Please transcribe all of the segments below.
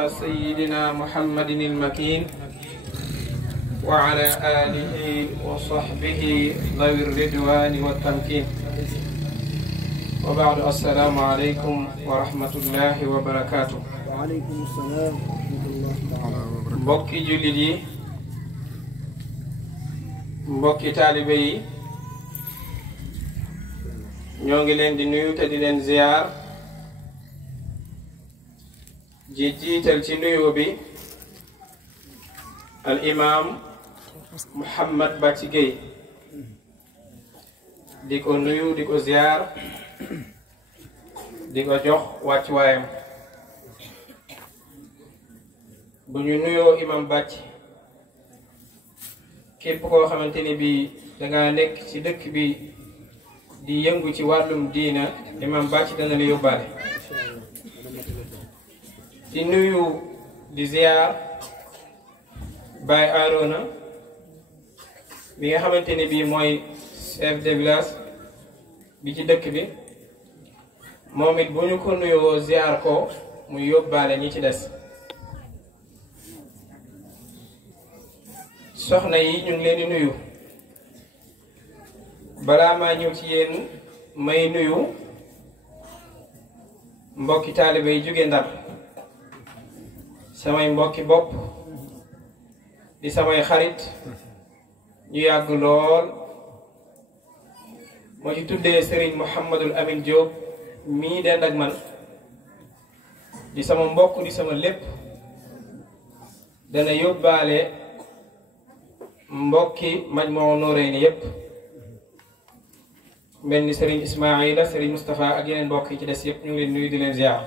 سيدنا محمد المكين وعلى آله وصحبه ذوي الرضوان والتمكين وبعد السلام عليكم ورحمة الله وبركاته. وعليكم السلام ورحمة الله تعالى وبركاته. mbokki jullit yi mbokki taalibe yi ñoo ngi leen di nuyu te di leen ziyaar ji jiital ci nuyoo bi al imaam Mouhamed Bathie Gueye di ko nuyu di ko ziyaar di ko jox wàccuwaayam. bu ñu nuyoo imam Bathie képp koo xamante ni bii dangaa nekk ci dëkk bi di yëngu ci wàllum diina imam Bathie dana la yóbbaale. di nuyu di ziyaar Baye Arona bi nga xamante ni bii mooy chef de village bi ci dëkk bi moom it bu ñu ko nuyoo ziyaar ko muy yóbbaale ñi ci des. soxna yi ñu ngi leen di nuyu balaa maa ñëw ci yéen may nuyu mbokki taalibe yi jóge Ndar samay mbokki bopp di samay xarit ñu yàgg lool moo ci tuddee Serigne Mouhamadul Amin Diop mii dend ak man di sama mbokk di sama lépp dana yóbbaale mbokki Majmahun Nurayni yépp mel ni Serigne Ismaïla Serigne Moustapha ak yeneen mbokk yi ci des yépp ñu ngi leen nuyu di leen ziar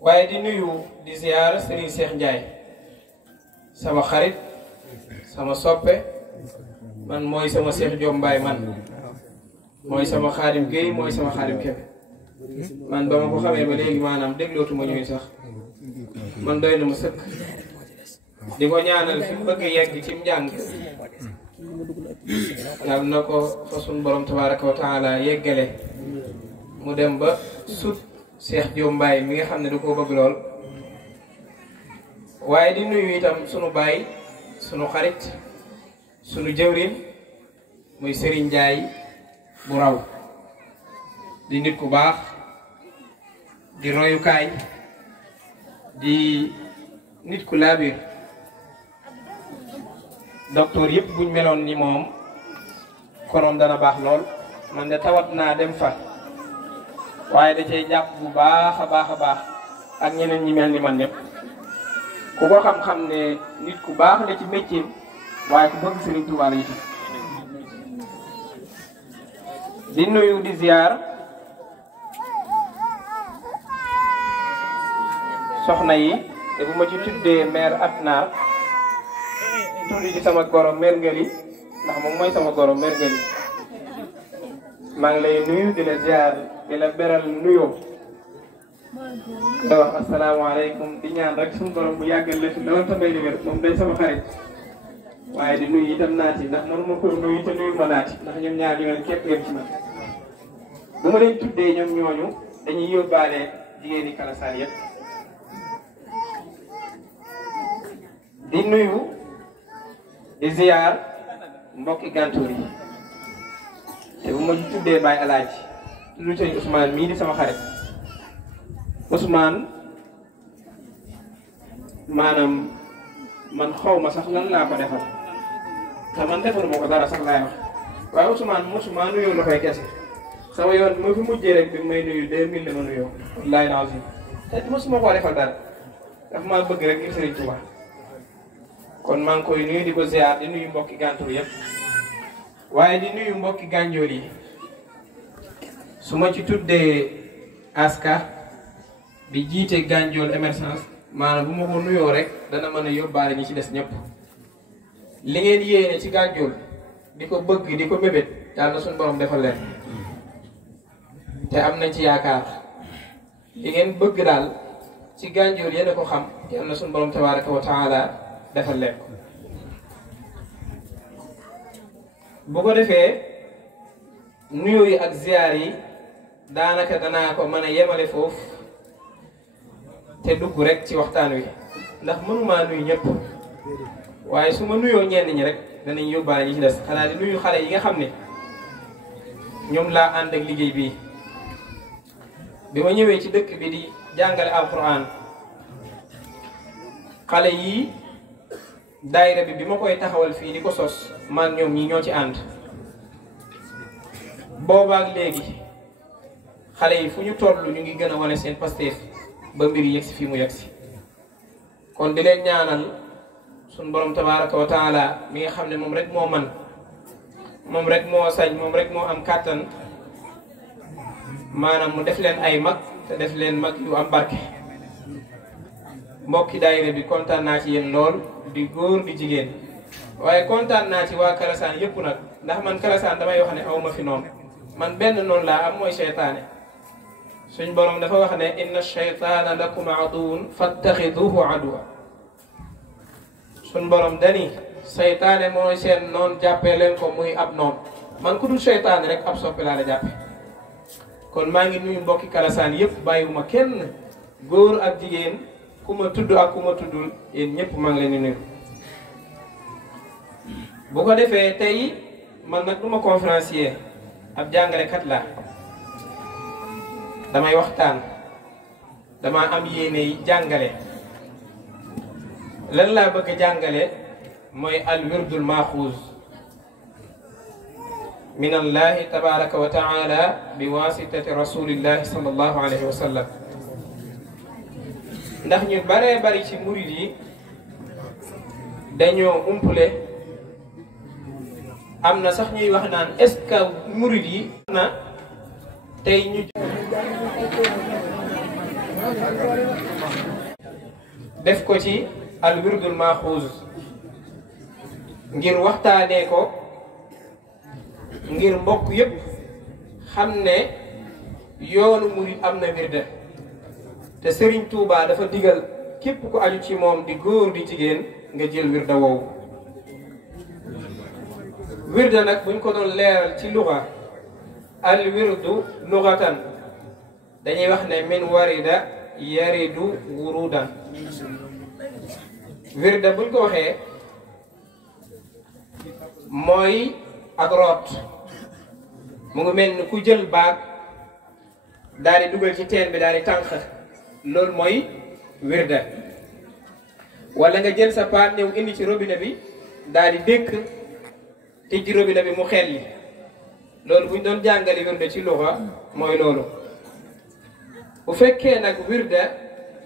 waaye di nuyu di ziar Serigne Cheikh Ndiaye sama xarit sama soppe man mooy sama Cheikh Diop Mbaye man mooy sama Xaadim Gueye mooy sama Xaadim Kebe man ba ma ko xamee ba léegi maanaam déglootuma ñuy sax man doy na ma sëkk di ko ñaanal fi mu bëgg yegg ci njàng yàlla na ko fa sunu borom tabaraka wa taala yeggale mu dem ba sut Cheikh Diop Mbaye mi nga xam ne da koo bëgg lool. waaye di nuyu itam sunu baay sunu xarit sunu jëwrin muy Serigne Ndiaye bu raw di nit ku baax di royukaay di nit ku laabir docteur yëpp buñ meloon ni moom konoon dana baax lool. man de tawat naa dem fa waaye da cay jàpp bu baax a baax ak ñeneen ñi mel ni man ñëpp ku ko xam-xam ne nit ku baax la ci métier waaye ku bëgg Serigne Touba la itam. di nuyu di ziar soxna yi te bu ma ci tuddee maire Atnar tuddi di sama goro merngeli ndax moom mooy sama goro merngeli maa ngi lay nuyu di la ziar di la beral nuyoo da wax asalaamaaleykum di ñaan rek suñu borom bu yàggal la fi loolu tamay di wér moom day sama xarit waaye di nuyu itam naati ndax manuma ko nuyu te nuyu ma naati ndax ñoom ñaar ñu leen képp yem ci man bu ma leen tuddee ñoom ñooñu dañuy yóbbaale jigéen ñi Kalasaan yëpp di nuyu di ziar mbokki Gantour yi te bu ma tuddee Baye Alaaji tudd sëñ Ousmane mii di sama xarit Ousmane maanaam man xaw ma sax lan laa ko defal te man defaruma ko dara sax laay wax waaye Ousmane mosuma nuyoo loxoy kese sama yoon bi ma fi mujjee rek bi may nuyu 2000 la ma nuyoo wallaahi lazim te mosuma koo defal dara dafa maa bëgg rek ngir Serigne Touba. kon maa ngi koy nuyu di ko ziar di nuyu mbokki Gantour yëpp waaye di nuyu mbokki Gandiol yi su ma ci tuddee aska bi jiite Gandiol émergence maanaam bu ma ko nuyoo rek dana mën a yóbbaale ñi ci des ñëpp. li ngeen yéene ci Gandiol di ko bëgg di ko mébét yàlla na suñu borom defal leen te am nañ ci yaakaar li ngeen bëgg daal ci Gandiol yéen a ko xam yàlla na suñu borom tabaraka wa taala defal leen ko. bu ko defee nuyoo yi ak ziyaar yi daanaka danaa ko mën a yemale foofu te dugg rek ci waxtaan wi ndax mënumaa nuyu ñëpp waaye su ma nuyoo ñenn ñi rek danañ yóbbaale ñi ci des xanaa di nuyu xale yi nga xam ne ñoom laa ànd ak liggéey bii bi ma ñëwee ci dëkk bi di jàngale alquran xale yii daayira bi ma koy taxawal fii di ko sos maag ñoom ñi ñoo ci ànd boobaak léegi xale yi fu ñu toll ñu ngi gën a wane seen pasteef ba mbir yegsi fii mu yegsi kon di leen ñaanal suñ borom tabaraka wa taala mi nga xam ne moom rek moo man moom rek moo sañ moom rek moo am kàttan maanaam mu def leen ay mag te def leen mag yu am barke mbokki daayira bi kontaan naa ci yéen lool di góor di jigéen waaye kontaan naa ci waa Kalasaan yëpp nag ndax man Kalasaan damay wax ne aw ma fi noonu man benn noonu laa am mooy seytaane suñ borom dafa wax ne inna shaytaana lakum aduwwun fattaxiduhu aduwwa suñ borom dani seytaane mooy seen noon jàppee leen ko muy ab noon man ku dul seytaane rek ab soppi laa la jàppe kon maa ngi nuyu mbokki Kalasaan yëpp bàyyiwuma kenn góor ak jigéen ku ma tudd ak ku ma tuddul yéen ñëpp maa ngi leen di nuyu bu ko defee tey man nag du ma conférencier ab jàngalekat laa damay waxtaan dama am yéene yi jàngale lan laa bëgg a jàngale mooy al wirdul maaxuuz min allahi tabaraka wa taala bi wasitati rasulillahi sallallahu alayhi wa sallam ndax ñu baree bari ci murid yi dañoo umpule am na sax ñuy wax naan est-ce que murid yi na tey ñu def ko ci al wirdul maaxuuz ngir waxtaanee ko ngir mbokk yépp xam ne yoonu murid am na wirda te Serigne Touba dafa digal képp ku aju ci moom di góor di jigéen nga jël wirda woowu wirda nag buñ ko doon leeral ci luga al wirdu lugatan dañuy wax ne min warida yaridu wurudan wirda buñ ko waxee mooy ak root mu ngi mel ni ku jël baag daal di dugal ci teen bi daal di tànq loolu mooy wirda wala nga jël sa paan ñëw indi ci robinet bi daal di dékk tijji robinet bi mu xelli loolu bu ñu doon jàngale wirda ci luxa mooy loolu bu fekkee nag wirda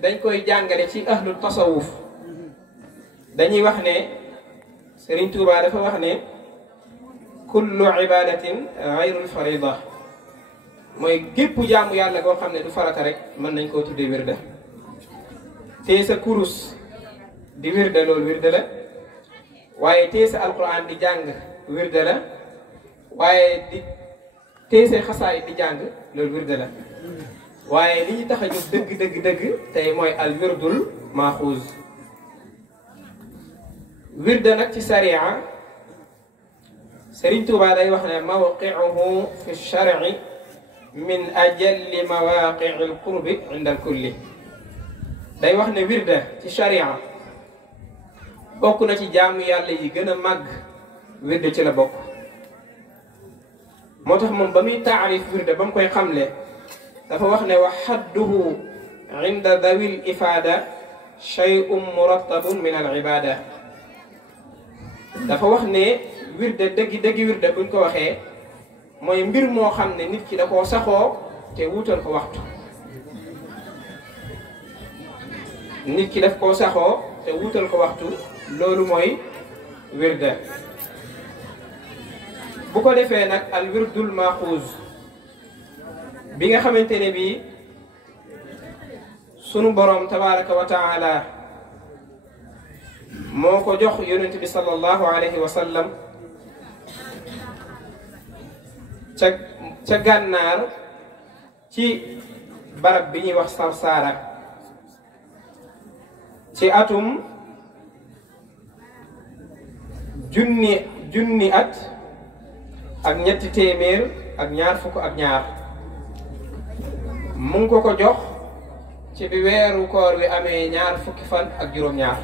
dañ koy jàngale ci ahlu tasawuf dañuy wax ne Serigne Touba dafa wax ne kullu ibadatin gayrul farida mooy gépp jaamu yàlla goo xam ne du farata rek mën nañ koo tuddee wirda tee sa kurus di wirda loolu wirda la waaye tee sa alquran di jàng wirda la waaye di tee sa xasaay di jàng loolu wirda la waaye li ñu tax a jóg dëgg tey mooy al wirdul maaxuuz wirda nag ci sariya Serigne Touba day wax ne mawqi'uhu fi shar'i min ajalli mawaqi'il qurbi inda al kulli day wax ne wirda ci sharia bokk na ci jaamu yàlla yi gën a màgg wirda ci la bokk moo tax moom ba muy taarif wirda ba mu koy xamle dafa wax ne wa xadduhu inda dawil ifaada shay'un murattabun min al ibada dafa wax ne wirda dëggi wirda buñ ko waxee mooy mbir moo xam ne nit ki da koo saxoo te wuutal ko waxtu nit ki daf koo saxoo te wuutal ko waxtu loolu mooy wirda bu ko defee nag al wirdul maaxuuz bi nga xamante ne bii sunu borom tabaraka wa taala moo ko jox yonent bi sallallahu alayhi wa sallam ca gànnaar ci barab bi ñuy wax Sarsaara ci atum junni at ak ñetti téeméer ak ñaar fukk ak ñaar mu ngi ko jox ci bi weeru koor wi amee ñaar fukki fan ak juróom-ñaar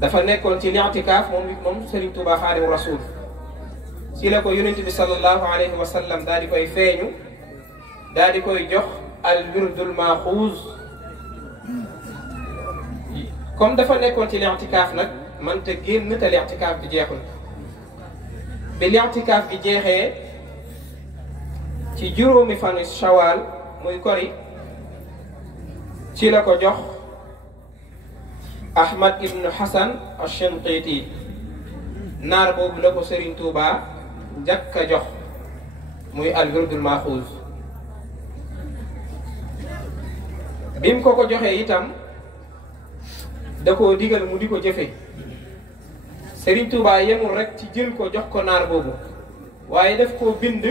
dafa nekkoon ci li'tikaaf moom Serigne Touba Xaadimu Rasuul ci la ko yonent bi sallallahu alayhi wa sallam daal di koy feeñu daal di koy jox al wirdul maaxuuz comme dafa nekkoon ci li'tikaaf nag man te génn te li'tikaaf bi jeexul bi li'tikaaf bi jeexee ci juróomi fanu Shawaal muy kori ci la ko jox Ahmad ibn Hasan al-Shinqiti naar boobu la ko Serigne Touba njëkk a jox muy al wirdul maaxuuz bi mu ko joxee itam da koo digal mu di ko jëfe Serigne Touba yemul rek ci jël ko jox ko naar boobu waaye daf koo bind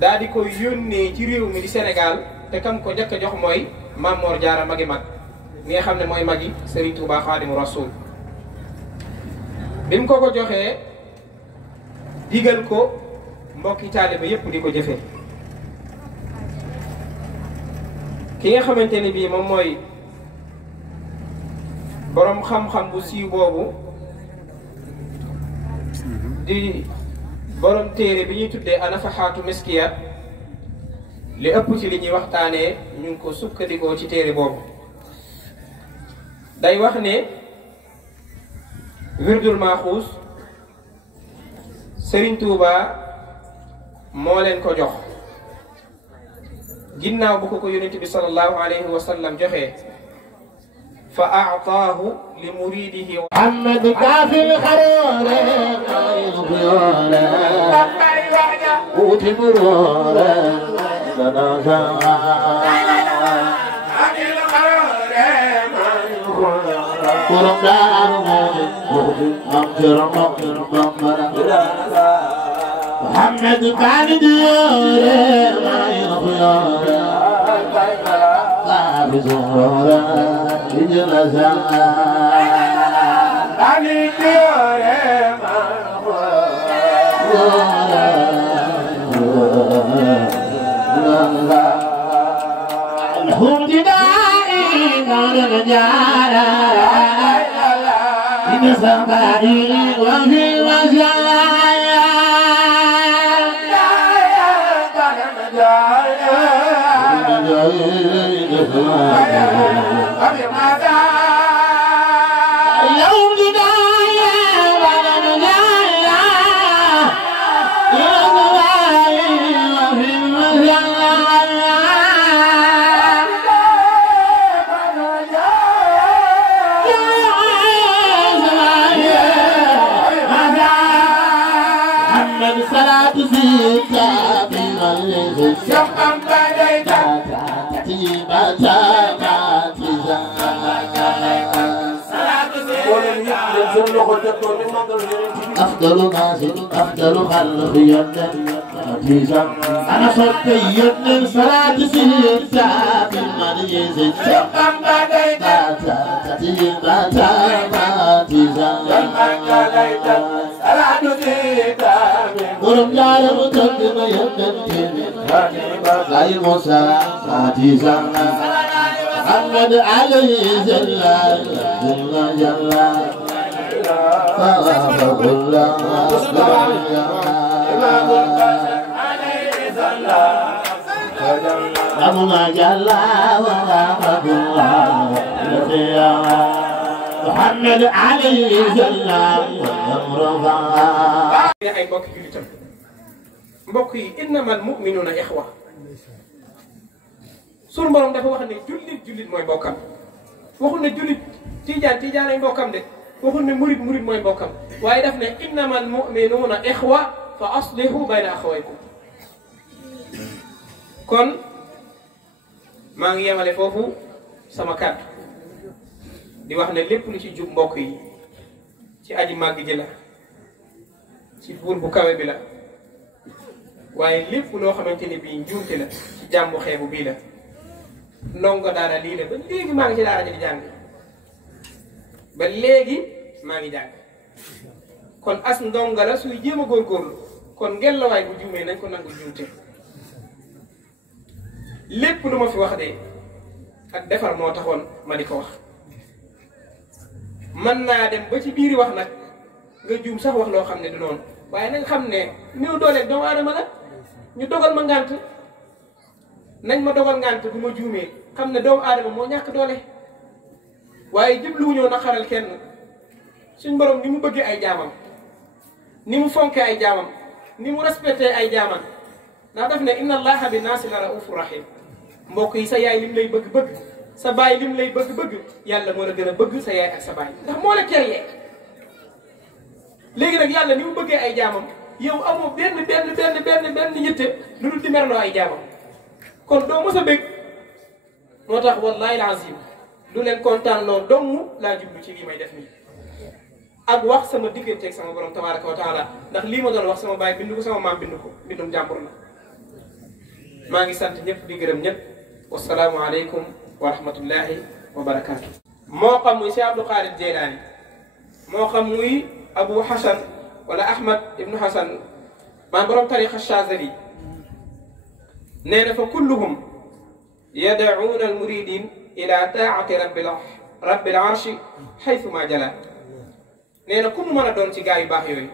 daal di koy yónnee ci réew mi di Sénégal te kam ko njëkk a jox mooy Maam Mor Jaara magi mag mi nga xam ne mooy magi Serigne Touba Xaadimu Rasuul bi mu ko joxee digal ko mbokki taaliba yépp di ko jëfe ki nga xamante ni bii moom mooy boroom xam-xam bu siiw boobu di boroom téere bi ñuy tuddee Nafahaatu Miskiya li ëpp ci li ñuy waxtaanee ñu ngi ko sukkandikoo ci téere boobu day wax ne wirdul maaxuus Serigne Touba moo leen ko jox ginnaaw bu ko yonent bi sallallahu alayhi wa sallam joxee fa a'taahu li muridihi محمد كافي الخرور قوت مرور محمد كان ديور ما يخيار قابل زهورا يجلسا علي ديور ما الحوم دائي نار الجارة إن سمائي وفي وزايا اليوم بداية وعلى مجايا إن سمائي وفي محمد صلاة سيدنا بمن شقم بديت أفضل ناس أفضل خلق يدن أنا صوتي يدن صلاة سيدنا بالمريز شقم بديت ورم جار متقدم يدن غير موسى محمد عليه جلال جلال فغفر الله ربنا جل وغفر الله محمد عليه جلال وغفر ay mbokk jullitam mbokk yi innamal mu'minuuna ixwa sunu borom dafa wax ne jullit mooy mbokkam waxul ne jullit tijaan ay mbokkam de waxul ne murid mooy mbokkam waaye daf ne innamal mu'minuuna ixwa fa aslihu bayna axawaykum kon maa ngi yemale foofu sama kàddu di wax ne lépp lu ci jub mbokk yi ci aji màgg ji la ci buur bu kawe bi la waaye lépp loo xamante ni bii njuumte la ci jàmbu xeebu bii la ndongo daara lii la ba léegi maa ngi ci daara ji di jàng ba léegi maa ngi jàng kon as ndongo la suy jéem a góorgóorlu kon ngelawaay bu juumee nañ ko nangu juumte lépp lu ma fi wax de ak defar moo taxoon ma di ko wax mën naa dem ba ci biiri wax nag nga juum sax wax loo xam ne du noonu waaye na nga xam ne néew doole doomu aadama la ñu dogal ma ngànt nañ ma dogal ngànt bu ma juumee xam ne doomu aadama moo ñàkk doole waaye jubluwuñoo naqaral kenn suñ borom ni mu bëggee ay jaamam ni mu fonkee ay jaamam ni mu respecté ay jaamam ndax daf ne inna allaha bi naasi la raufur rahim mbokk yi sa yaay lim lay bëgg-bëgg sa baay lim lay bëgg-bëgg yàlla moo la gën a bëgg sa yaay ak sa baay ndax moo la créé léegi nag yàlla ni mu bëggee ay jaamam yow amoo benn yitte lu dul di merloo ay jaamam kon doo mës a bëgg moo tax wallahi alazim du leen kontaan loolu dong laa jublu ci lii may def nii ak wax sama digganteeg sama borom tabaraka wa taala ndax lii ma doon wax sama baay bindu ko sama maam bindu ko bindum jàmbur la maa ngi sant ñëpp di gërëm ñëpp wasalaamu aleykum wa rahmatullahi wa barakaatu. moo xam muy Cheikh Abdou Khadir Jeylaani moo xam muy Abu Hasan wala Ahmad ibnu Hasan maa borom tariqa Chazali nee na fa kulluhum yad'uuna almuridin ila taati rabbil arshi xaytuma jala nee na ku mu mën a doon ci gaa yu baax yooyu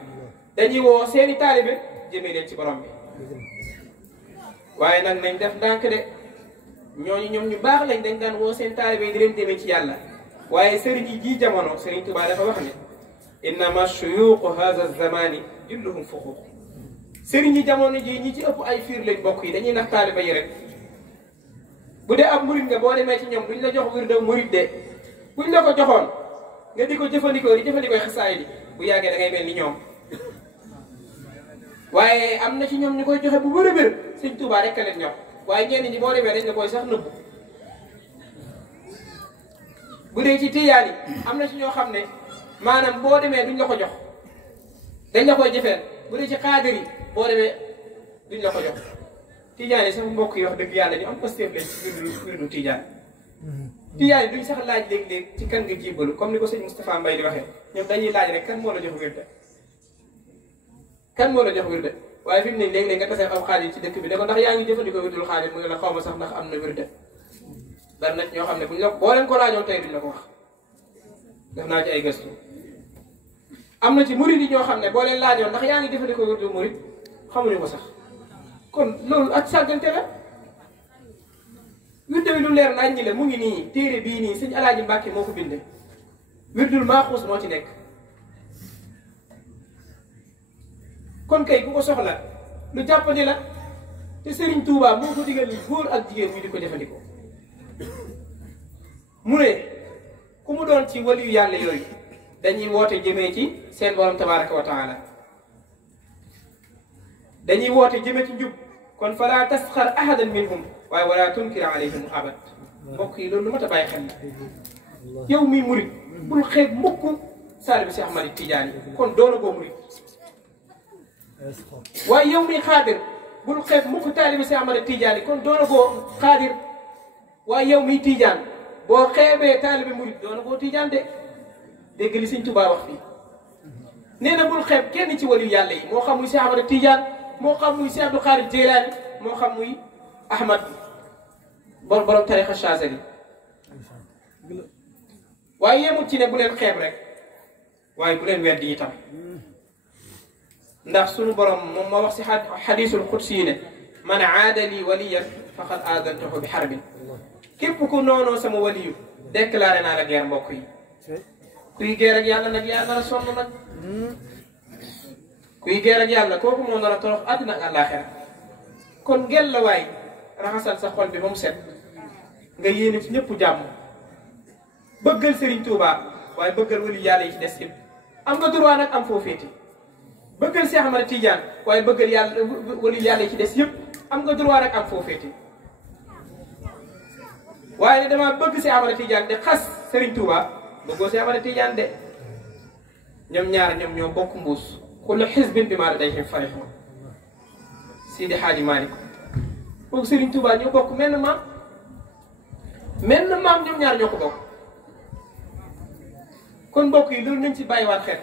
dañuy woo seeni taalibe jëmee leen ci borom bi waaye nag nañ def ndànk de ñooñu ñoom ñu baax lañ dañ daan woo seen taalibe di leen jëmee ci yàlla waaye sëriñ yi ji jamono sëriñ Tuubaa dafa wax ne innama shuyuuqu haza zamani julluhum fuquuq sëriñ yi jamono ji ñi ci ëpp ay fiir lañ bokk yi dañuy nax taalibe yi rek bu dee ab murid nga boo demee ci ñoom duñ la jox wirde murid de buñ la ko joxoon nga di ko jëfandikoo xasaay di bu yàggee da ngay mel ni ñoom waaye am na ci ñoom ñu koy joxe bu wér a wér sëñ Tuubaa rek a leen ñor waaye ñenn ñi boo demee dañ la koy sax nëbbu bu dee ci tiyaan yi am na ci ñoo xam ne maanaam boo demee duñ la ko jox dañ la koy jëfeel bu dee ci xaadir yi boo demee duñ la ko jox tijaan yi sama mbokk yi wax dëgg yàlla ñu am pastéef lañ ci wirdu tijaan tijaan yi duñ sax laaj léeg-léeg ci kan nga jébbalu comme ni ko sëñ Moustapha Mbaye di waxee ñoom dañuy laaj rek kan moo la jox wirde kan moo la jox wirde waaye fi mu ne léeg-léeg nga tasee am xaalis ci dëkk bi ne ko ndax yaa ngi jëfandikoo wirdul xaalis mu ngi la xaw ma sax ndax am na wirde bari nag ñoo xam ne buñ la boo leen ko laajoon tey duñ la ko wax def naa ci ay gëstu am na ci murid yi ñoo xam ne boo leen laajoon ndax yaa ngi jëfandikoo wirdul murid xamuñu ko sax kon loolu ak sàggante la wirde bi lu leer nañ ñi la mu ngi nii téere bii nii sëñ Alaaji Mbàkke moo ko binde wirdul maaxuus moo ci nekk kon kay ku ko soxla lu jàppandi la te Serigne Touba moo ko digal ni góor ak jigéen ñi di ko jëfandikoo mu ne ku mu doon ci waliyu yàlla yooyu dañuy woote jëmee ci seen borom tabaraka wa taala dañuy woote jëmee ci njub kon fala tasxar ahadan minhum waaye wala tunkir alayhim abad mbokk yi loolu lu mat a bàyyi xel la yow miy murit bul xeeb mukk saalibi si Ahmad Tijaani kon doona koo murit waaye yow miy xaadir bul xeeb mukk taalibi si Ahmad Tijaani kon doona koo xaadir waaye yow miy tijaan boo xeebee taalibi murit doona koo tijaan de dégg li Sëñ Tuubaa wax fii nee na bul xeeb kenn ci waliyu yàlla yi moo xam muy si Ahmad Tijaan moo xam muy si Abdou Khadir Jeylaani moo xam muy Ahmad borom tariqa Chazali waaye yemut ci ne bu leen xeeb rek waaye bu leen weddi itam ndax sunu borom moom moo wax si xadiisul xudsi yi ne man aada lii waliyan faqad aadantuhu bi xarbin képp ku noonoo sama waliyu déclaré naa la guerre mbokk yi kuy guerre ak yàlla nag yaa nar a sonn nag kuy guerre ak yàlla kooku moo nar a torox àddina ak àllaaxira kon ngel la waay raxasal sa xol bi ba mu set nga yéene ci ñëpp jàmm bëggal Serigne Touba waaye bëggal wali yàlla yi ci des yëpp am nga droit nag am foo féete bëggal Cheikh Ahmad Tidiane waaye bëggal yàlla wali yàlla yi ci des yëpp am nga droit nag am foo féete waaye ne damaa bëgg Cheikh Ahmad Tidiane de xas Serigne Touba bëggoo Cheikh Ahmad Tidiane de ñoom ñaar ñoom ñoo bokk mbuus kullu xisbin bimaa ladayhim farihun Sidi Hadji Malick moom Serigne Touba ñoo bokk menn maam ñoom ñaar ñoo ko bokk kon mbokk yi loolu nañ ci bàyyiwaat xel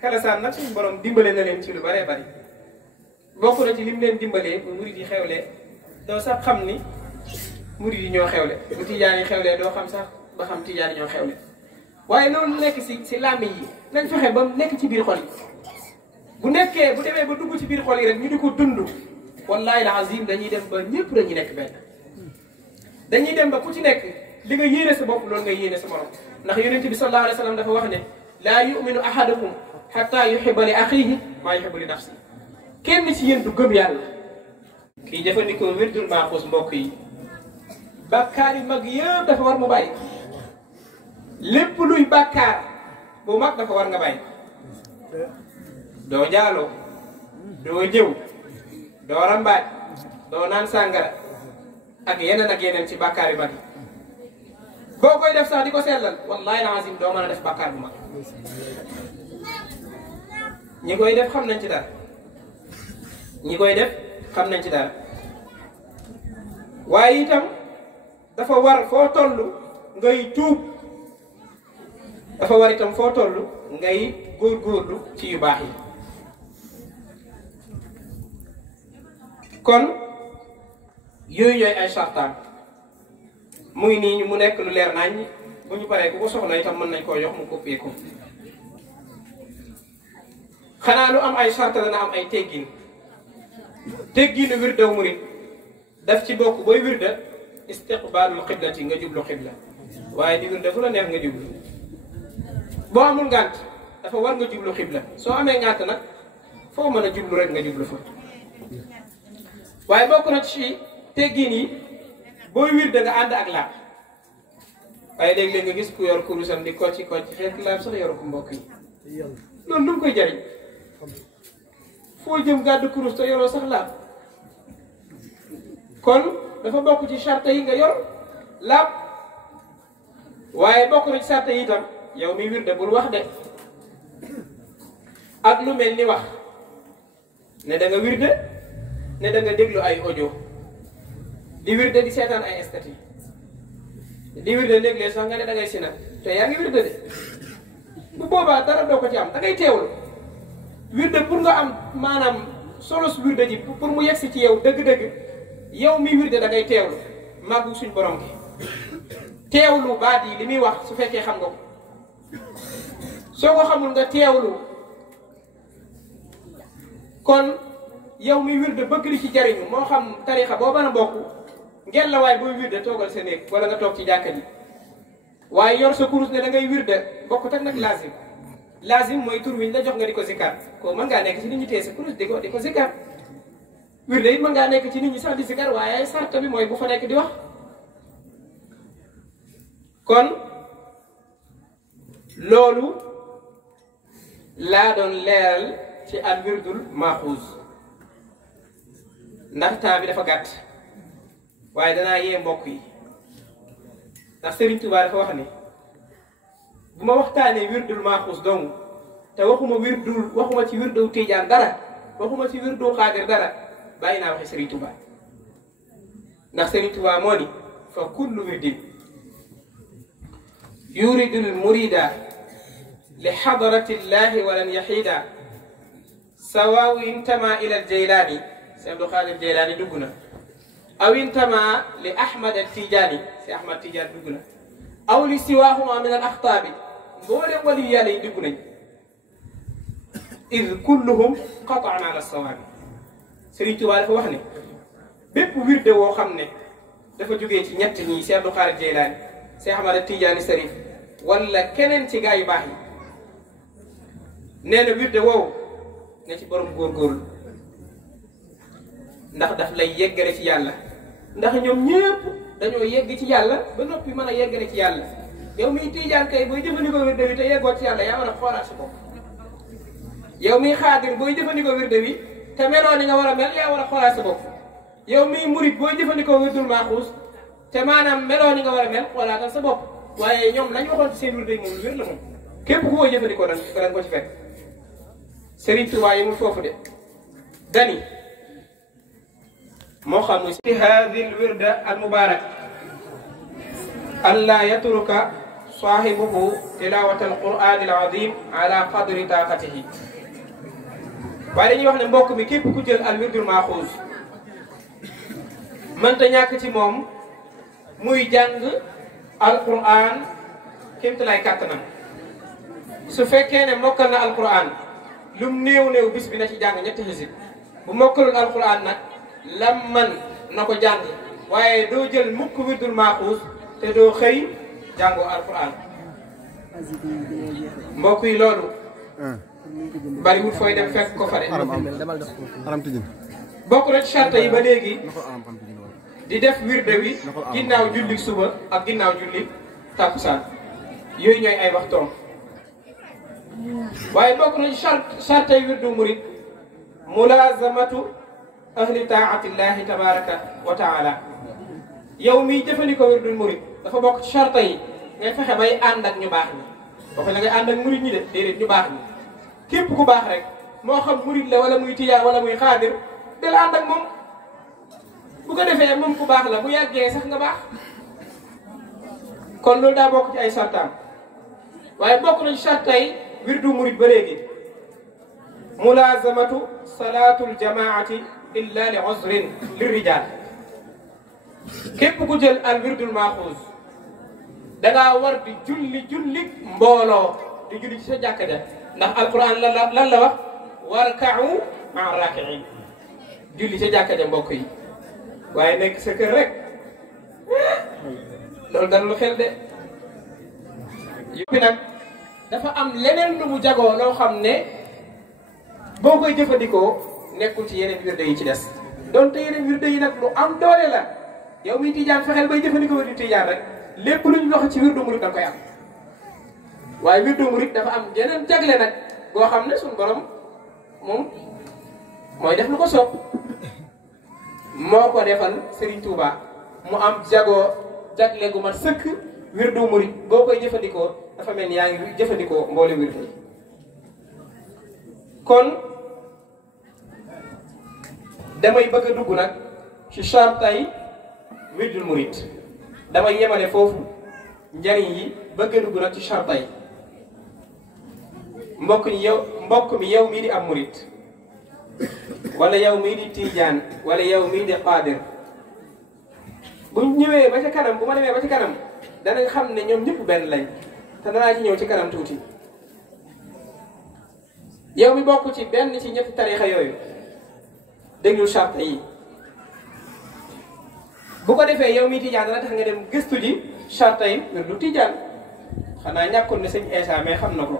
Kalasaan nag suñu borom dimbale na leen ci lu baree bari bokk na ci lim leen dimbalee bu murid yi xewlee doo sax xam ni murid yi ñoo xewle bu tijaan yi xewlee doo xam sax ba xam tijaan yi ñoo xewle waaye loolu nekk si làmmiñ yi nañ fexe ba nekk ci biir xol yi bu demee ba dugg ci biir xol yi rek ñu di ko dund wallahi alazim dañuy dem ba ñëpp dañuy nekk benn dañuy dem ba ku ci nekk li nga yéene sa bopp loolu nga yéene sa morom ndax yonent bi sallallahu alayhi wa sallam dafa wax ne laa yuminu ahadukum hatta yuhibba li axihi maa yuhibbu li nafsi kenn ci yéen du gëm yàlla kii jëfandikoo wirdul maaxuus mbokk yi bàkkaar yu mag yëpp dafa war mu bàyyi lépp luy bàkkaar bu mag dafa war nga bàyyi doo jaaloo doo jëw doo rambaaj doo naan sàngara ak yeneen ci bàkkaar yu mag yi boo koy def sax di ko sellal wallahi lazim doo mën a def bàkkaar bu mag ñi koy def xam nañ ci dara waaye itam dafa war foo toll ngay tuub dafa war itam foo toll ngay góorgóorlu ci yu baax yi kon yooyu ñooy ay sartaan muy nii mu nekk lu leer nañ bu ñu paree ku ko soxla itam mën nañ koo jox mu copier ko xanaa lu am ay sart dana am ay tegginu wirdaw murid daf ci bokk booy wirda istiqbaalul xiblati nga jublu xibla waaye di wirda fu la neex nga jublu boo amul ngànt dafa war nga jublu xibla soo amee ngànt nag foo mën a jublu rek nga jublu fa waaye bokk na ci teggin yi booy wirda nga ànd ak laab waaye léeg-léeg nga gis ku yor kurusam di kocci xeet laab sax yoru ko mbokk yi loolu lu mu koy jariñ foo jëm gàddu kurus te yoroo sax laab kon dafa bokk ci charte yi nga yor laab waaye bokk na ci charte yi itam yow mi wirde bul wax de ak lu mel ni wax ne da nga wirde ne da nga déglu ay audio di wirde di seetaan ay estati di wirde léeg-léeg sax nga ne da ngay sinat te yaa ngi wirde de bu boobaa dara doo ko ci am da ngay teewlu wirde pour nga am maanaam solos wirde ji pour mu yegsi ci yow dëgg-dëgg yow mi wirde da ngay teewlu màggu suñ borom gi teewlu baat yi li muy wax su fekkee xam nga ko soo ko xamul nga teewlu kon yow mi wirde bëgg li ci jariñu moo xam tarixa boo mën a bokk ngeen la waaye booy wirde toogal sa néeg wala nga toog ci jàkka ji waaye yor sa kurus ne da ngay wirde bokk tak nag lazim mooy tur wiñ la jox nga di ko zikar ko mën ngaa nekk ci nit ñi tee sa kurus di ko zikar wirde it mën ngaa nekk ci nit ñi sax di zikar waaye sarta bi mooy bu fa nekk di wax kon loolu laa doon leeral ci al wirdul maaxuuz ndax temps bi dafa gàtt waaye danaa yee mbokk yi ndax Serigne Touba dafa wax ni bu ma waxtaanee wirdul maaxuuz dong te waxuma ci wirdu Tijaan dara waxuma ci wirdu Xaadir dara bàyyi naa waxi Serigne Touba ndax Serigne Touba moo ni fa kullu wirdin yuridul murida li xadarati llahi walan yaxiida sawaaw intama ila aljaylaani si Abdou Xaadir Jaylaani dugg na aw intama li Ahmad Tijaani si Ahmad Tijaani dugg na aw li siwaahuma min al axtaabi mboolem wali yàlla yi dugg nañ id kulluhum qataan ala sawaabi Sëriñ Tuubaa dafa wax ne bépp wirde woo xam ne dafa jógee ci ñett ñii si Abdou Xaadir Jaylaani si Ahmad Tijaani Sarif wala keneen ci gaa yu baax yi nee na wirde woowu nga ci borom góorgóorlu ndax daf lay yeggale ci yàlla ndax ñoom ñëpp dañoo yegg ci yàlla ba noppi mën a yeggale ci yàlla yow miy Tijaan kay booy jëfandikoo wirde wi te yeggoo ci yàlla yaa mën a xoolaat sa bopp yow miy Xaadir booy jëfandikoo wirde wi te meloo ni nga war a mel yaa war a xoolaat sa bopp yow miy murit booy jëfandikoo wirdul maaxuus te maanaam meloo ni nga war a mel xoolaatal sa bopp waaye ñoom lañ waxoon ci seen wirde yi moom lu wér la moom képp ku koy jëfandikoo danga ko ci fekk Sëriñ Tuubaa yi mu foofu de dani moo xam ne ci hadi al wirda al mubarak an laa yatruka saahibuhu tilawata al quran al azim ala qadri taqatihi waaye dañuy wax ne mbokk mi képp ku jël al wirdul maaxuus mënta ñàkk ci moom muy jàng alquran kéemtalaay kàttanam su fekkee ne mokkal na alquran lum néew bis bi na ci jàng ñetti xisib bu mokkalul alquran nag lam man na ko jàng waaye doo jël mukk wirdul maaxuus te doo xëy jàngoo alquran mbokk yi loolu bari wut fooy dem fekk ko fa de bokk na ci charte yi ba léegi di def wirde wi ginnaaw julli suba ak ginnaaw julli takkusaan yooyu ñooy ay waxtoom waaye bokk na ci charte yi wirdu murid mulazamatu ahli taatillahi tabaraka wa taala yow miy jëfandikoo wirdul murid dafa bokk ci charte yi ngay fexe bay ànd ak ñu baax ñi boo xam ne ngay ànd ak murid ñi de déedéet ñu baax ñi képp ku baax rek moo xam murid la wala muy tijaan wala muy xaadir del ànd ak moom bu ko defee moom ku baax la bu yàggee sax nga baax kon loolu daa bokk ci ay sartaam waaye bokk na ci sartay wirdu murid ba léegi mulazamatu salaatul jamaati illa li uzrin lirrijal képp ku jël al wirdul maaxuus dangaa war di julli mbooloo di julli ci sa jàkka ja ndax alquran lan la wax warka'u ma'a raaki'in julli ca jàkka ja mbokk yi waaye nekk sa kër rek loolu dana lu xel de yóbbi nag dafa am leneen lu mu jagoo loo xam ne boo koy jëfandikoo nekkul ci yeneen wirde yi ci des donte yeneen wirde yi nag lu am doole la yow miy tijaan fexeel bay jëfandikoo wirdu tijaan rek lépp lu ñu wax ci wirdu murid da koy am waaye wirdu murid dafa am yeneen jagle nag goo xam ne suñu borom moom mooy def lu ko soob moo ko defal Serigne Touba mu am jagle gu mat sëkk wirdu murid boo koy jëfandikoo dafa mel ni yaa ngi jëfandikoo mboole wirdu yi kon damay bëgg a dugg nag ci chartay wirdul murid damay yemale foofu njariñ yi bëgg a dugg nag ci chartay mbokk mi yow mii di am murid wala yow mii di tijaan wala yow mii di qaadir bu ñëwee ba ca kanam bu ma demee ba ca kanam danañ xam ne ñoom ñëpp benn lañ te danaa ci ñëw ci kanam tuuti yow mi bokk ci benn ci ñetti tarixa yooyu déglu charte yi bu ko defee yow mii tijaan dana tax nga dem gëstu ji charte yi wirdu tijaan xanaa ñàkkoon ne sëñ Esa mais xam na ko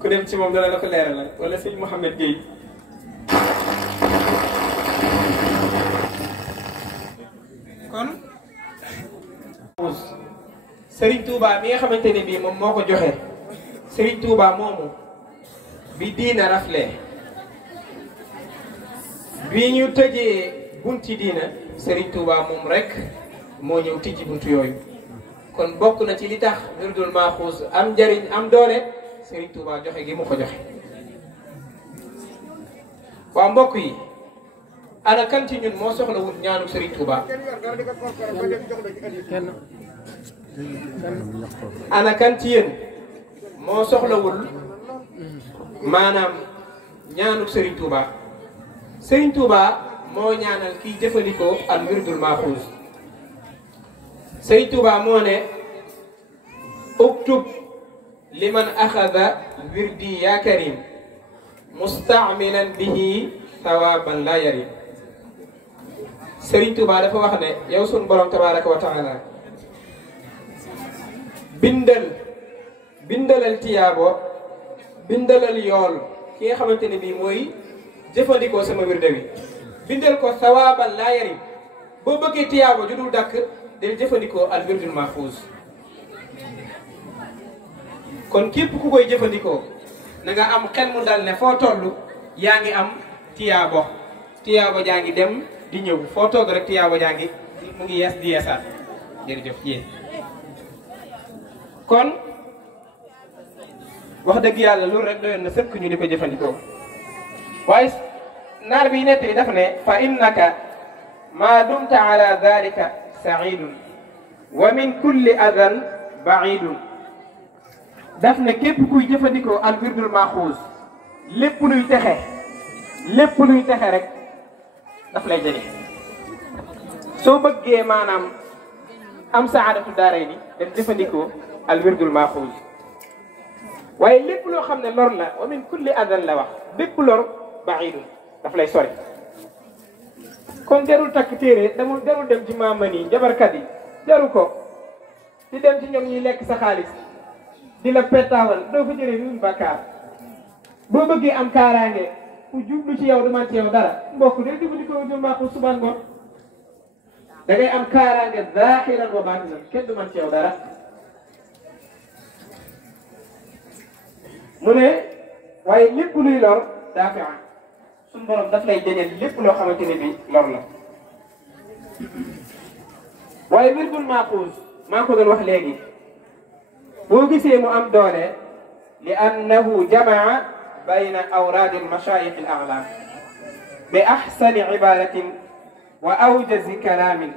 ku dem ci moom dana la ko leeralal wala sëñ Mouhamed Gueye kon Serigne Touba mi nga xamante ne bii moom moo ko joxe Serigne Touba moomu bi diina rafle bi ñu tëjee bunti diina Serigne Touba moom rek moo ñëw tijji buntu yooyu kon bokk na ci li tax wirdul maaxuus am njariñ am doole Serigne Touba joxe gi mu ko joxe waa mbokk yi ana kan ci ñun moo soxla wut ñaanu Serigne Touba ana kan ci yéen moo soxlawul maanaam ñaanu Serigne Touba Serigne Touba moo ñaanal kiy jëfandikoo al wirdul maaxuus Serigne Touba moo ne uktub liman axada wirdi ya karim mustaamilan bihi thawaban la yarim Serigne Touba dafa wax ne yow sun borom tabaraka wa taala bindalal tiyaabo bindalal yool ki nga xamante ne bii mooy jëfandikoo sama wirde wi bindal ko sawaaban laa yarim boo bëggee tiyaabo ju dul dàkk del jëfandikoo al wirdul mahfuuz kon képp ku koy jëfandikoo na nga am xel mu dal ne foo toll yaa ngi am tiyaabo jaa ngi dem di ñëw foo toog rek tiyaabo jaa ngi mu ngi yees di yeesaat jërëjëf yéen kon wax dëgg yàlla loolu rek doyoon na sëkk ñu di ko jëfandikoo waaye naar bi nettali daf ne fa innaka ma dumta ala dalika saidun wa min kulli adan baidun daf ne képp kuy jëfandikoo al wirdul maxuus lépp luy texe rek daf lay jege soo bëggee maanaam am saadatu daaray ni def jëfandikoo al wirdul maaxuuz waaye lépp loo xam ne lor la wa min kulli adan la wax bépp lor baidun daf lay sori kon jarul takk téere jarul dem ci maama nii jabarkat yi jaru ko di dem ci ñoom ñuy lekk sa xaalis di la pettaawal doo fa jëlee lu bàkkaar boo bëggee am kaaraange ku jublu ci yow du man ci yow dara mbokk day jëfandikoo wirdul maaxuuz subaan ngoon da ngay am kaaraange zaahiran wa baatinan kenn du man ci yow dara mu ne waaye lépp luy lor daafia suñu borom daf lay jañal lépp loo xamante ne bi lor la waaye wirdul maaxuuz maa ko doon wax léegi boo gisee mu am doole li annahu jamaa bayna awraadi almashaayix al a'laam bi axsani ibadatin wa awjazi kalaamin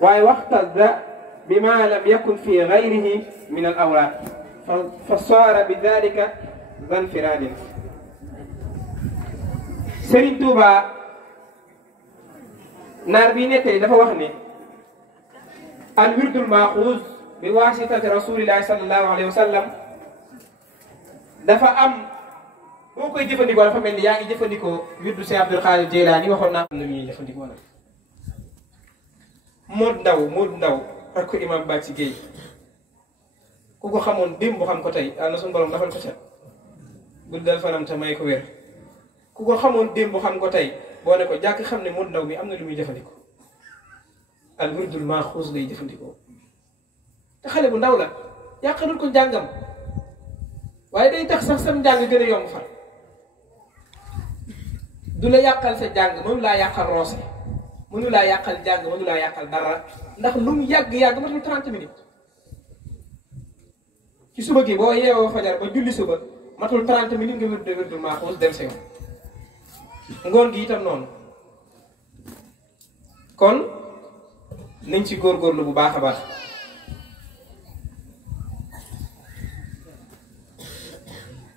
waaye waxtada bima lam yakun fi gayrihi min al awraad fa saara bi dalika zanfiraadin Sëriñ Tuuba naar bi nettali dafa wax ne al wirdul maaxuuz bi waasitati rasulillahi sallallahu alayhi wa sallam dafa am boo koy jëfandikoo dafa mel ni yaa ngi jëfandikoo wirdu si Abdul Xaadir Jeylaani waxoon naa la ñuy jëfandikoo nag Modou Ndaw ak ko imam Bàcci Géey ku ko xamoon démb bu xam ko tey yàlla na suñu borom dafal ko ca guddal fanam te may ko wér ku ko xamoon démb bu xam ko tey boo ne ko jàkk xam ne Modou Ndaw mi am na lu muy jëfandikoo al wirdul maaxuuz lay jëfandikoo te xale bu ndaw la yàqalul ko njàngam waaye day tax sax sam njàng gën a yomb far du la yàqal sa jàng mënu laa yàqal roose mënu laa yàqal jàng mënu laa yàqal dara ndax lu mu yàgg-yàgg matul 30 minutes ci suba gi boo yeewoo fajar ba julli suba matul 30 minutes nga wirdu wirdul maaxuuz dem sa yoon ngoon gi itam noonu kon nañ ci góorgóorlu bu baax a baax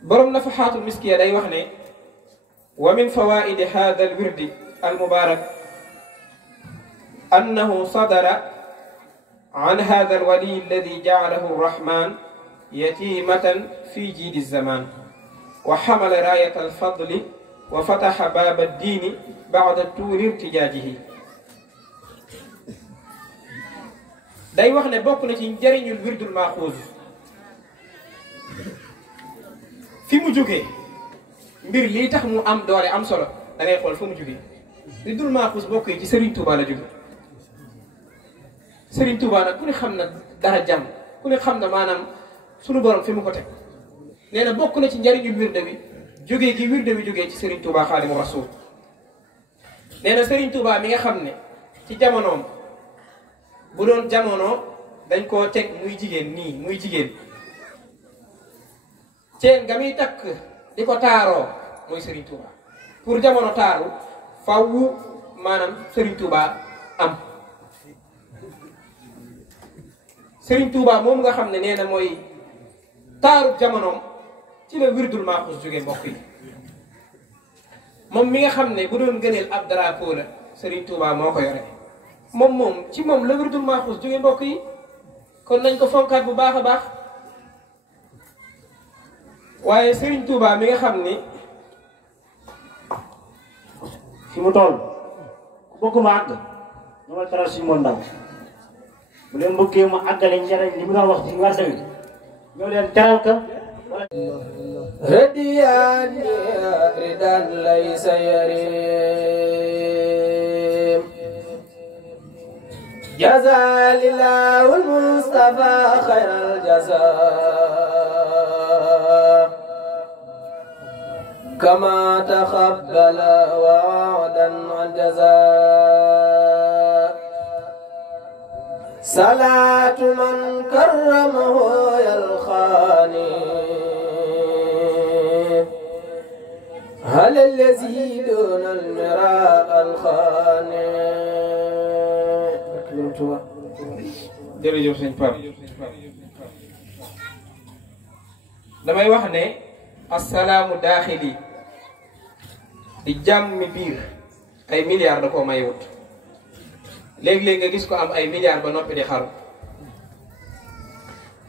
borom nafaxaatul miskiya day wax ne wa min fawaidi hada al wirdi al mubarak annahu sadara an hada al wali alladi jaalahu arrahman yatimatan fi jiidi zaman wa xamala raayat al fadli wa fataxa baaba addiini bacda tuuri irtijaajihi day wax ne bokk na ci njëriñul wirdul maaxuuz fi mu jógee mbir lii tax mu am doole am solo da ngay xool fa mu jógee wirdul maaxuuz bokk yi ci Serigne Touba la jóge Serigne Touba nag ku ne xam na dara jàmm ku ne xam na maanaam sunu borom fi mu ko teg nee na bokk na ci njëriñul wirde wi jógee gi wirde wi jógee ci Serigne Touba Xaadimu Rasuul nee na Serigne Touba mi nga xam ne ci jamonoom bu doon jamono dañ koo teg muy jigéen nii muy jigéen ceen nga muy takk di ko taaroo mooy Serigne Touba pour jamono taaru fawwu maanaam Serigne Touba am Serigne Touba moom nga xam ne nee na mooy taaru jamonoom ci la wirdul maaxuuz jóge mbokk yi moom mi nga xam ne bu doon gëneel ab drapeau la Serigne Touba moo ko yore moom ci moom la wirdul maaxuuz jóge mbokk yi kon nañ ko fonkaat bu baax a baax waaye Serigne Touba mi nga xam ni fi mu toll ku bëgg ma àgg ñu ma taral si Modou Ndaw bu leen bëggee mu àggale njëriñ li mu doon wax ci warda wi ñoo leen teral ka هدياني ردا ليس يريم جزا لله المصطفى خير الجزاء كما تقبل وعدا عن جزاء صلاة من كرمه يلقاني هل الذي دون المراء الخانع jërëjëf sëñ Pape damay wax ne assalaamu daaxili di jàmmi biir ay milliards da koo may wut léeg-léeg nga gis ko am ay milliards ba noppi di xaru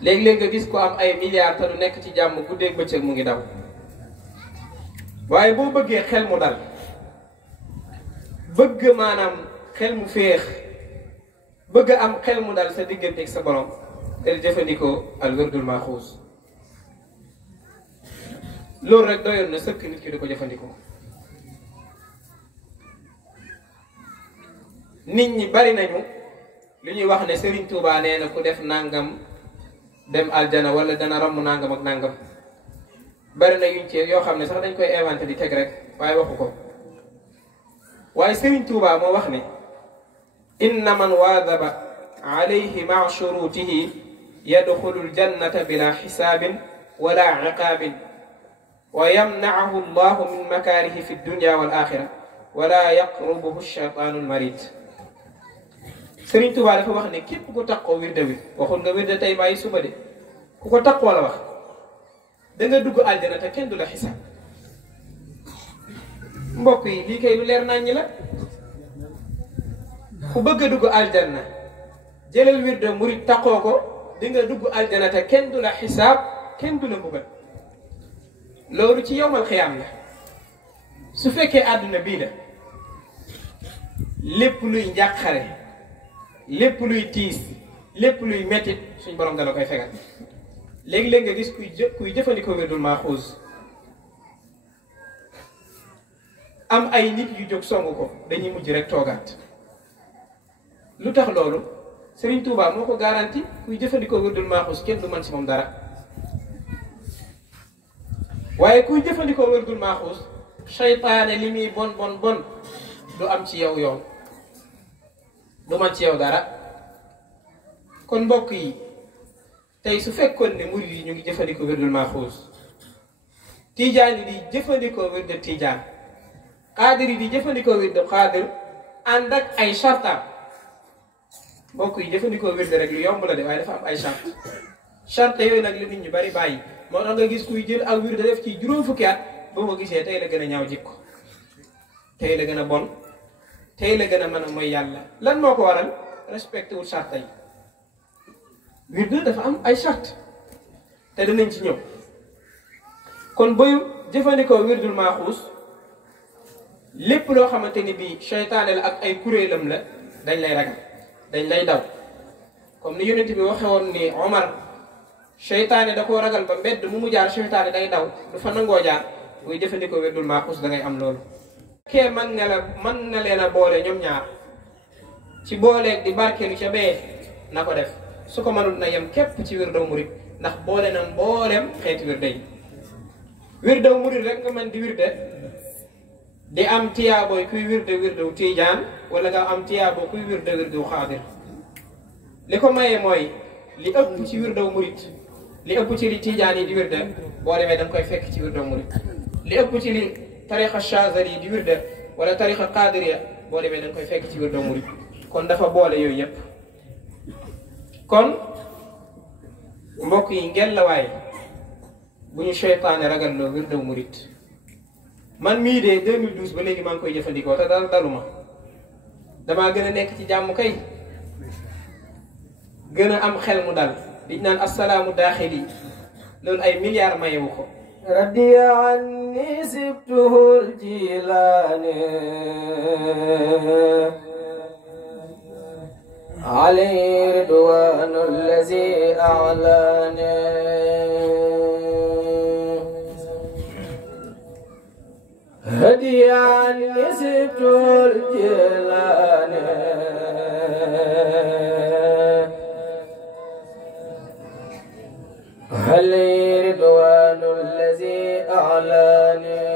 léeg-léeg nga gis ko am ay milliards te du nekk ci jàmm guddeeg bëccëg mu ngi daw waaye boo bëggee xel mu dal bëgg maanaam xel mu féex bëgg am xel mu dal sa diggante ak sa borom te jëfandikoo al wirdul maxuus loolu rek doyoon na sëkk nit ki di ko jëfandikoo. nit ñi bari nañu lu ñuy wax ne Serigne Touba nee na ku def nangam dem aljana wala dana ramm nangam ak nangam bari na yuñ ci yoo xam ne sax dañ koy inventé di teg rek waaye waxu ko waaye Serigne Touba moo wax ne inna man waadaba alayhi maa shurutihi yadxulu aljannata bila xisaabin wala iqaabin wa yamnaahu allahu min makaarihi fi dunya wal axira wala yaqrubuhu shaytaanu almarid. Sëriñ Tuubaa dafa wax ne képp ku takkoo wirde wi waxul nga wirde tey bàyyi suba de ku ko takkoo la wax da nga dugg aljana te kenn du la xisaab. mbokk yi lii kay lu leer naññi la ku bëgg a dugg aljana jëlal wirde murid takkoo ko di nga dugg aljana te kenn du la xisaab kenn du la mbugal. loolu ci yowmal xiyaam la su fekkee àdduna bii la lépp luy njàqare lépp luy tiis lépp luy mettit suñ borom dala koy fegal. léegi-léeg nga gis kuy jëfandikoo wirdul maxuus am ay nit yu jóg songu ko dañuy mujj rek toogaat. lu tax loolu Serigne Touba moo ko garanti kuy jëfandikoo wirdul maxuus kenn du mën ci moom dara waaye kuy jëfandikoo wirdul maxuus seytaane li muy bon bon bon du am ci yow yoon du man ci yow dara. kon mbokk yi tey su fekkoon ne murid yi ñu ngi jëfandikoo wirdul maxuus tijaan yi di jëfandikoo wirdu tijaan xaadir yi di jëfandikoo wirdu xaadir ànd ak ay chartaam. mbokk yi jëfandikoo wirdu rek lu yomb la de waaye dafa am ay charte yooyu nag li nit ñu bari bàyyi moo tax nga gis kuy jël aw wirdu def ci juróom fukki at boo ko gisee tey la gën a ñaaw jikko tey la gën a bon tey la gën a mën a mooy yàlla. lan moo ko waral respecté wul charte yi. wirdu dafa am ay charte te danañ ci ñëw. kon booy jëfandikoo wirdul maxuus lépp loo xamante ni bii seytaane la ak ay kuréelam la dañ lay ragal dañ lay daw comme ni yonent bi waxe woon ni Omar seytaane da koo ragal ba mbedd mu jaar seytaane day daw du fa nangoo jaar. buy jëfandikoo wirdul maxuus da ngay am loolu. kee mën na leen a boole ñoom ñaar ci booleeg di barkeelu ca bee na ko def su ko mënul na yem képp ci wirdaw murid ndax boole na mboolem xeeti wirde yi. wirdaw murid rek nga mën di wirde di am tiyaabooy kuy wirde wirdaw tiijaan wala nga am tiyaaboo kuy wirde wirdaw xaadir. li ko mayee mooy li ëpp ci wirdaw murid li ëpp ci li tiijaan yi di wirde boo demee da nga koy fekk ci wirdaw murid. li ëpp ci li tariqa Chazali yi di wirde wala tariqa Qadiriya boo demee da nga koy fekk ci wirdaw murid. kon dafa boole yooyu yëpp. kon mbokk yi ngel la waaye bu ñu seytaane ragal loo wirdaw murid. man mii de 2012 ba léegi maa ngi koy jëfandikoo te dara daluma damaa gën a nekk ci jàmm kay gën a am xel mu dal diñ naan assalaamu daaxili loolu ay milliards mayewu ko. radiya anni sibtuhul jilaani alayhi ridwaanu allazi a'laani radiya anni sibtuhul jilaani علي رضوان الذي أعلاني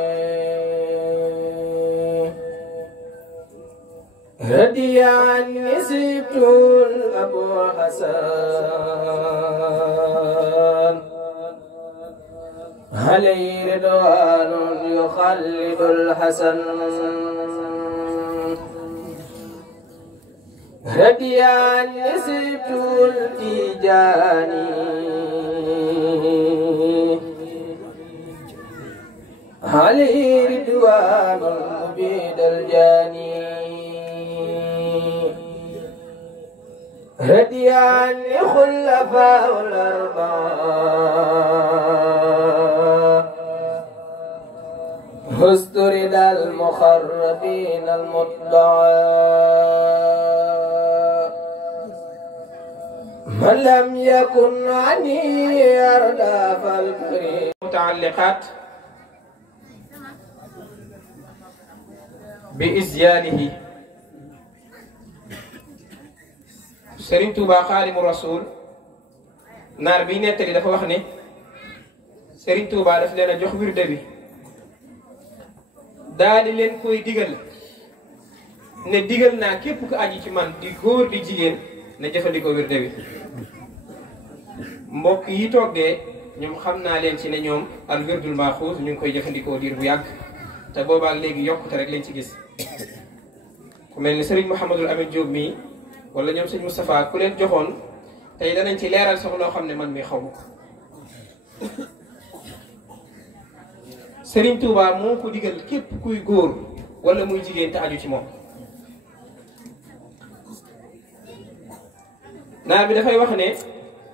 هدي عني سبت أبو حسن علي رضوان يخلد الحسن هدي عني سبت التجاني عليه رضوان مبيد الجاني خلفاء الأربعة استرد المخربين المطبعة من لم يكن عني يرضى فالكريم متعلقات بإزيانه Serigne Touba Xaadimu Rasuul naar bi nettali dafa wax ne Serigne Touba daf leen a jox wirde bi daal di leen koy digal ne digal naa képp ku aji ci man di góor di jigéen ne jëfandikoo wirde bi mbokk yi toog de ñoom xam naa leen ci ne ñoom al wirdul maaxuus ñu ngi koy jëfandikoo diir bu yàgg te boobaak léegi yokkute rek lañ ci gis ku mel ni Serigne Mouhamadul Amin Diop mii wala ñoom sëñ Moustapha ku leen joxoon tey danañ ci leeral sax loo xam ne man mii xaw ma ko Serigne Touba moo ko digal képp kuy góor wala muy jigéen te aju ci moom naar bi dafay wax ne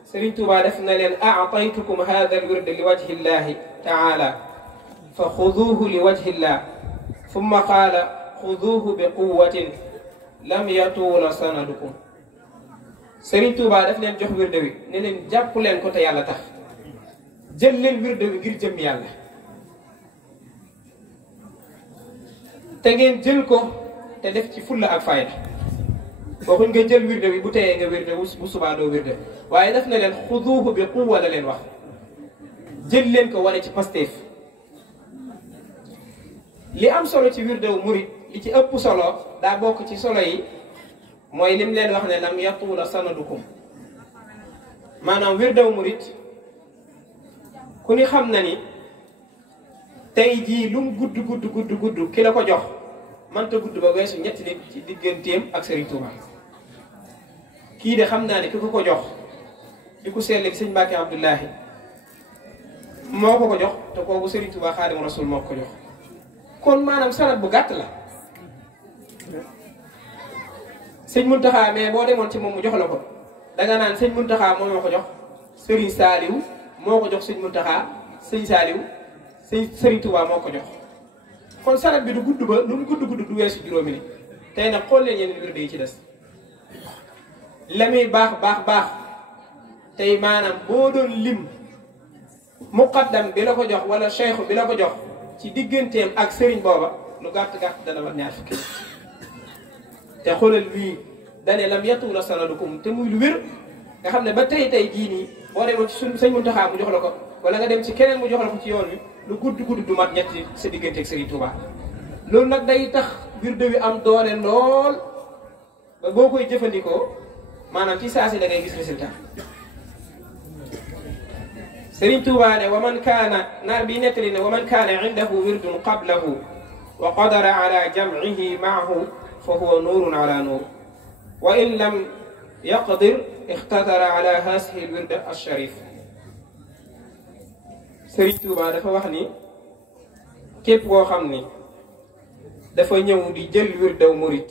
Serigne Touba def na leen aataytukum hada al wird li wajhi llahi taala fa xuduuhu li wajhi llah thumma qaala xuduuhu bi quwatin lam yatuula sanadukum Serigne Touba daf leen jox wirde wi ne leen jàpp leen ko te yàlla tax jël leen wirde wi ngir jëm yàlla te ngeen jël ko te def ci fulla ak fayda waxuñ nga jël wirde wi bu teyee nga wirde bu subaa doo wirde waaye daf ne leen xuduuhu bi quwwa la leen wax jël leen ko wane ci pasteef li am solo ci wirde wu murit li ci ëpp solo daa bokk ci solo yi mooy lim leen wax ne lam yatuula sanadukum maanaam wirdew murit ku ni xam na ni tey jii lu mu gudd ki la ko jox mënta gudd ba weesu ñetti nit ci digganteem ak Serigne Touba kii de xam naa ne ki ko jox di ko seetleeg sëñ Mbacke Abdoulahi moo ko jox te kooku Serigne Touba Xaadimu Rasuul moo ko jox kon maanaam sanad bu gàtt la sëñ Muntaxa mais boo demoon ci moom mu jox la ko danga naan sëñ Muntaxa moo ma ko jox Serigne Saliou moo ko jox sëñ Muntaxa sëñ Saliou Serigne Touba moo ko jox kon sanad bi du gudd ba lu mu gudd du weesu juróomi nit tey nag xool leen yeneen wirde yi ci des la muy baax tey maanaam boo doon lim muqaddam bi la ko jox wala cheikh bi la ko jox ci digganteem ak Serigne booba lu gàtt dana war ñaar fukki te xoolal bii dane lam yatuula sanadukum te muy lu wér nga xam ne ba tey jii nii boo demoon ci suñ sëñ Muntaxa mu jox la ko wala nga dem ci keneen mu jox la ko ci yoon wi lu gudd du mat ñetti sa diggante ak Serigne Touba loolu nag day tax wirde wi am doole lool ba boo koy jëfandikoo maanaam ci saa si da ngay gis résultat Serigne Touba ne wa man kaana naar bi nettali ne wa man kaana indahu wirdun qablahu wa qadara ala jamcihi maahu fa huwa nuurun ala nuur wa in lam yaqdir ixtatara ala haasihi alwirda alsharif Serigne Touba dafa wax ni képp koo xam ni dafa ñëw di jël wirdaw murit